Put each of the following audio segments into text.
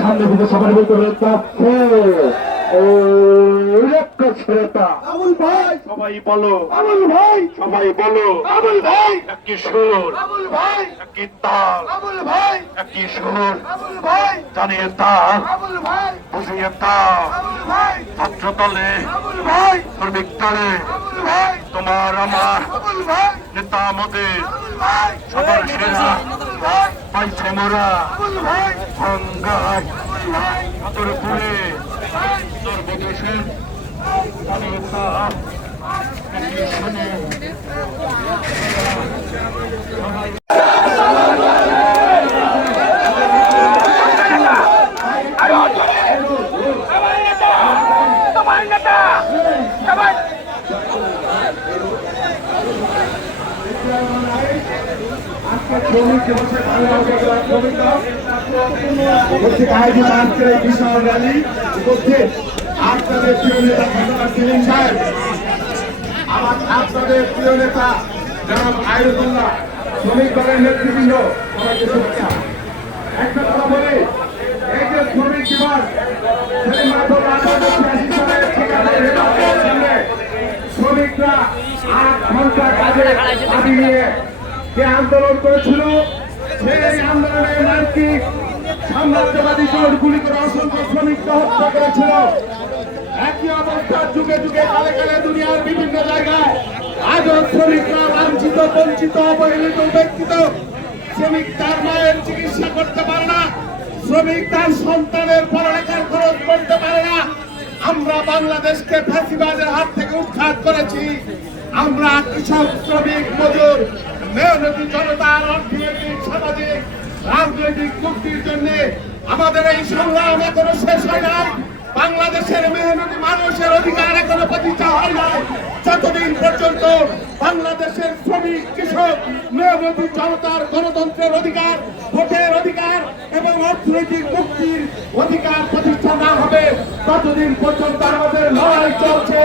সামনে দিকে সবাই বলতে হবে আমুল ভাই সবাই বলো আমুল ভাই সবাই বলো আমুল ভাই একটি সুর আমুল ভাই একটি তাল আমুল ভাই একটি সুর আমুল ভাই জানিয়ে আমুল ভাই বুঝিয়ে তা আমুল ভাই ছাত্র দলে আমুল ভাই শ্রমিক দলে আমুল ভাই তোমার আমার আমুল ভাই নেতা আমুল ভাই সবার সেরা আমুল ভাই পাইছে মোরা আমুল ভাই আমুল ভাই পুরে তোর বিদেশে জানিয়ে তা একটি শুনে তোমার নেতা সবাই শ্রমিক দিবসে বাংলা উপজেলা শ্রমিক দল কর্তৃক আয়োজিত আজকের এই বিশাল র্যালি উপস্থিত আপনাদের প্রিয় নেতা ঘটনা সেলিম সাহেব, আমার আপনাদের প্রিয় নেতা জনাব আয়ুদুল্লাহ শ্রমিক দলের নেতৃবৃন্দ, সবাইকে শুভেচ্ছা। একটা কথা বলি, এই শ্রমিক দিবস শ্রমিকরা আট ঘণ্টা কাজে দাবি নিয়ে যে আন্দোলন করেছিল, সেই আন্দোলনের নামকিক সাম্রাজ্যবাদী জোট গুলি অসংখ্য শ্রমিককে হত্যা করেছিল। একই অবস্থা, যুগে যুগে কালে কালে দুনিয়ার বিভিন্ন জায়গায় আজও শ্রমিকরা লাঞ্ছিত, বঞ্চিত, অবহেলিত ব্যক্তিত শ্রমিক তার মায়ের চিকিৎসা করতে পারে না, শ্রমিক তার সন্তানের পড়ালেখার খরচ করতে পারে না। আমরা বাংলাদেশকে ফ্যাসিবাদের হাত থেকে উৎখাত করেছি। আমরা কৃষক, শ্রমিক, মজুর, মেহনতি জনতার অর্থনৈতিক, সামাজিক, রাজনৈতিক মুক্তির জন্য আমাদের এই সংগ্রাম এখনও শেষ হয় নাই। বাংলাদেশের মেহনতি মানুষের অধিকার এখনও প্রতিষ্ঠা হয় নাই। যতদিন পর্যন্ত বাংলাদেশের শ্রমিক, কৃষক, মেহনতি জনতার গণতন্ত্রের অধিকার, ভোটের অধিকার এবং অর্থনৈতিক মুক্তির অধিকার প্রতিষ্ঠা না হবে, ততদিন পর্যন্ত আমাদের লড়াই চলছে,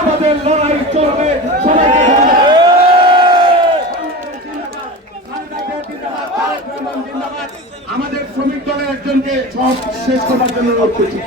আমাদের লড়াই চলবে, সবাইকে ধন্যবাদ। আমাদের শ্রমিক দলের একজনকে সব শেষ করার জন্য অনুরোধ করছি